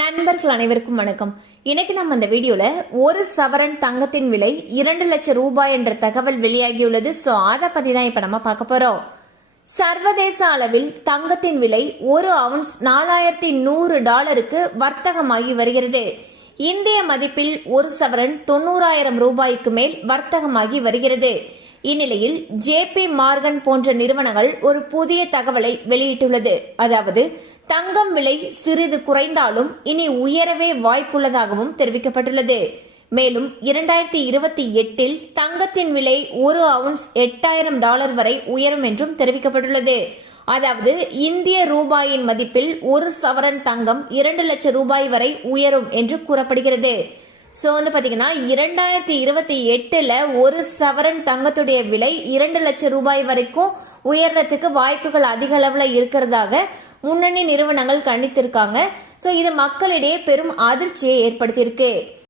நண்பர்கள் அனைவருக்கும் வணக்கம். இன்னைக்கு நம்ம இந்த வீடியோல ஒரு சவரன் தங்கத்தின் விலை 2 லட்சம் ரூபாய் என்ற தகவல் வெளியாகியுள்ளது. சோ அதை பத்தி தான் இப்ப நம்ம பார்க்க போறோம். சர்வதேச அளவில் தங்கத்தின் விலை ஒரு அவுன்ஸ் $4100 வர்த்தகமாகி வருகிறது. இந்திய மதிப்பில் ஒரு சவரன் 90,000 ரூபாய்க்கு மேல் வர்த்தகமாகி வருகிறது. இந்நிலையில் ஜேபி மார்கன் போன்ற நிறுவனங்கள் ஒரு புதிய தகவலை வெளியிட்டுள்ளது. அதாவது தங்கம் விலை சிறிது குறைந்தாலும் இனி உயரவே வாய்ப்புள்ளதாகவும் தெரிவிக்கப்பட்டுள்ளது. மேலும் 2028 தங்கத்தின் விலை ஒரு அவுன்ஸ் $8,000 வரை உயரும் என்றும் தெரிவிக்கப்பட்டுள்ளது. அதாவது இந்திய ரூபாயின் மதிப்பில் ஒரு சவரன் தங்கம் 2 லட்சம் ரூபாய் வரை உயரும் என்று கூறப்படுகிறது. சோ பாத்தீங்கன்னா 2028 ஒரு சவரன் தங்கத்துடைய விலை 2 லட்சம் ரூபாய் வரைக்கும் உயர்றதுக்கு வாய்ப்புகள் அதிக அளவுல இருக்கிறதாக முன்னணி நிறுவனங்கள் கணித்திருக்காங்க. சோ இது மக்களிடையே பெரும் அதிர்ச்சியை ஏற்படுத்தியிருக்கு.